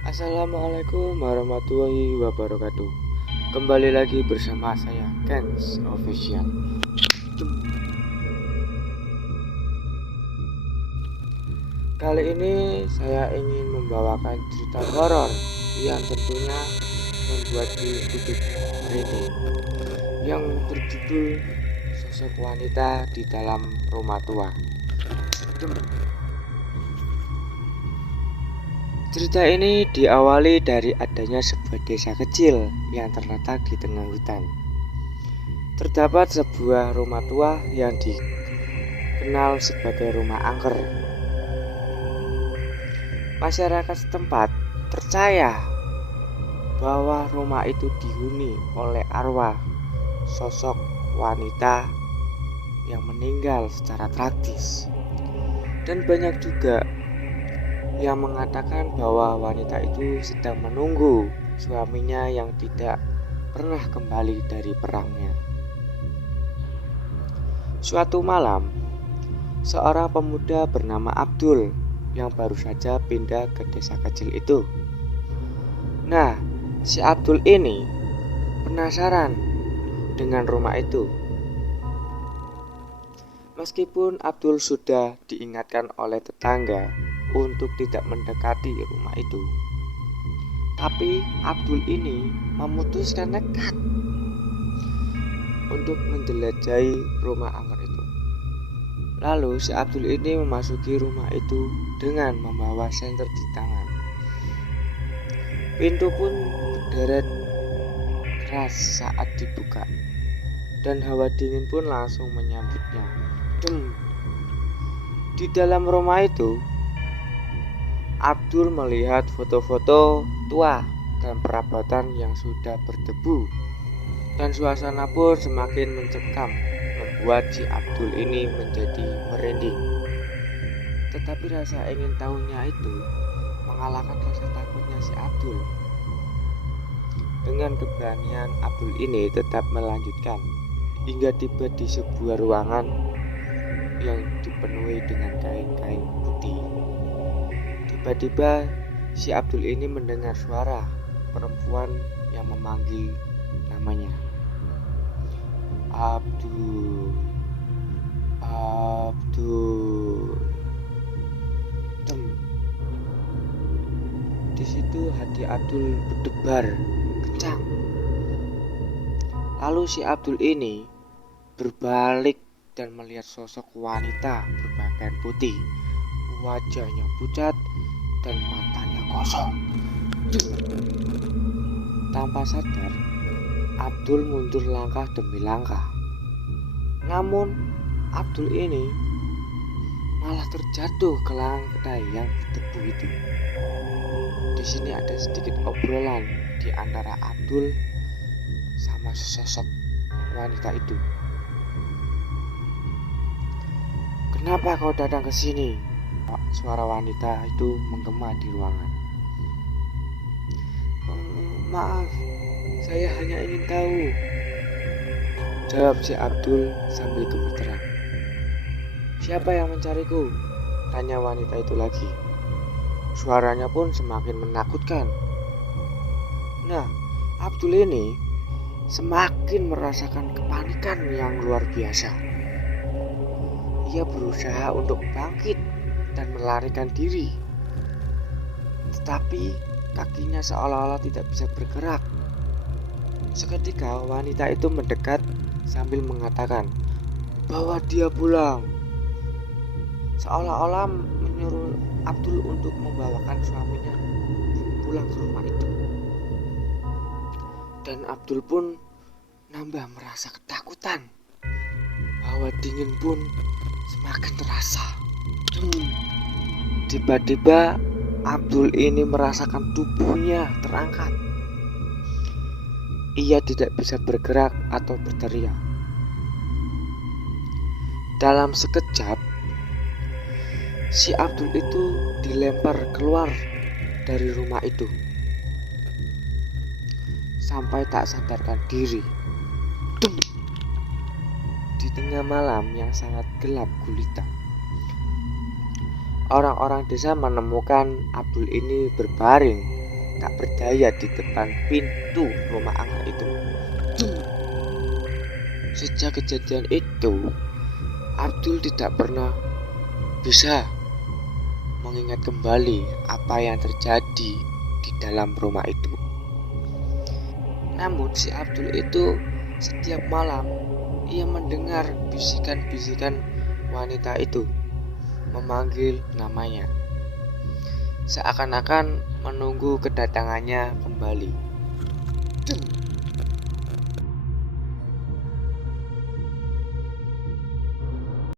Assalamualaikum warahmatullahi wabarakatuh. Kembali lagi bersama saya Kens Official. Kali ini saya ingin membawakan cerita horor yang tentunya membuat kuduk merinding, yang berjudul Sosok Wanita di Dalam Rumah Tua. Cerita ini diawali dari adanya sebuah desa kecil yang terletak di tengah hutan. Terdapat sebuah rumah tua yang dikenal sebagai rumah angker. Masyarakat setempat percaya bahwa rumah itu dihuni oleh arwah sosok wanita yang meninggal secara tragis. Dan banyak juga yang mengatakan bahwa wanita itu sedang menunggu suaminya yang tidak pernah kembali dari perangnya. Suatu malam, seorang pemuda bernama Abdul yang baru saja pindah ke desa kecil itu. Nah, si Abdul ini penasaran dengan rumah itu. Meskipun Abdul sudah diingatkan oleh tetangga untuk tidak mendekati rumah itu, tapi Abdul ini memutuskan nekat untuk menjelajahi rumah angker itu. Lalu si Abdul ini memasuki rumah itu dengan membawa senter di tangan. Pintu pun berderet keras saat dibuka, dan hawa dingin pun langsung menyambutnya. Di dalam rumah itu, Abdul melihat foto-foto tua dan perabot yang sudah berdebu, dan suasana pun semakin mencekam, membuat si Abdul ini menjadi merinding. Tetapi rasa ingin tahunya itu mengalahkan rasa takutnya si Abdul. Dengan keberanian, Abdul ini tetap melanjutkan hingga tiba di sebuah ruangan yang dipenuhi dengan kain-kain putih. Tiba-tiba si Abdul ini mendengar suara perempuan yang memanggil namanya. Abdul, Abdul. Di situ hati Abdul berdebar kencang. Lalu si Abdul ini berbalik dan melihat sosok wanita berpakaian putih. Wajahnya pucat dan matanya kosong. Tanpa sadar, Abdul mundur langkah demi langkah. Namun Abdul ini malah terjatuh ke lantai yang berdebu itu. Di sini ada sedikit obrolan di antara Abdul sama sosok wanita itu. "Kenapa kau datang ke sini?" Suara wanita itu menggema di ruangan. "Maaf, saya hanya ingin tahu," jawab si Abdul sambil gemeteran. "Siapa yang mencariku?" tanya wanita itu lagi. Suaranya pun semakin menakutkan. Nah, Abdul ini semakin merasakan kepanikan yang luar biasa. Ia berusaha untuk bangkit dan melarikan diri, tetapi kakinya seolah-olah tidak bisa bergerak. Seketika wanita itu mendekat sambil mengatakan bahwa dia pulang, seolah-olah menyuruh Abdul untuk membawakan suaminya pulang ke rumah itu. Dan Abdul pun nambah merasa ketakutan. Hawa dingin pun semakin terasa. Tiba-tiba Abdul ini merasakan tubuhnya terangkat. Ia tidak bisa bergerak atau berteriak. Dalam sekejap, si Abdul itu dilempar keluar dari rumah itu sampai tak sadarkan diri. Di tengah malam yang sangat gelap gulita, orang-orang desa menemukan Abdul ini berbaring tak berdaya di depan pintu rumah angker itu. Sejak kejadian itu, Abdul tidak pernah bisa mengingat kembali apa yang terjadi di dalam rumah itu. Namun si Abdul itu setiap malam ia mendengar bisikan-bisikan wanita itu memanggil namanya, seakan-akan menunggu kedatangannya kembali.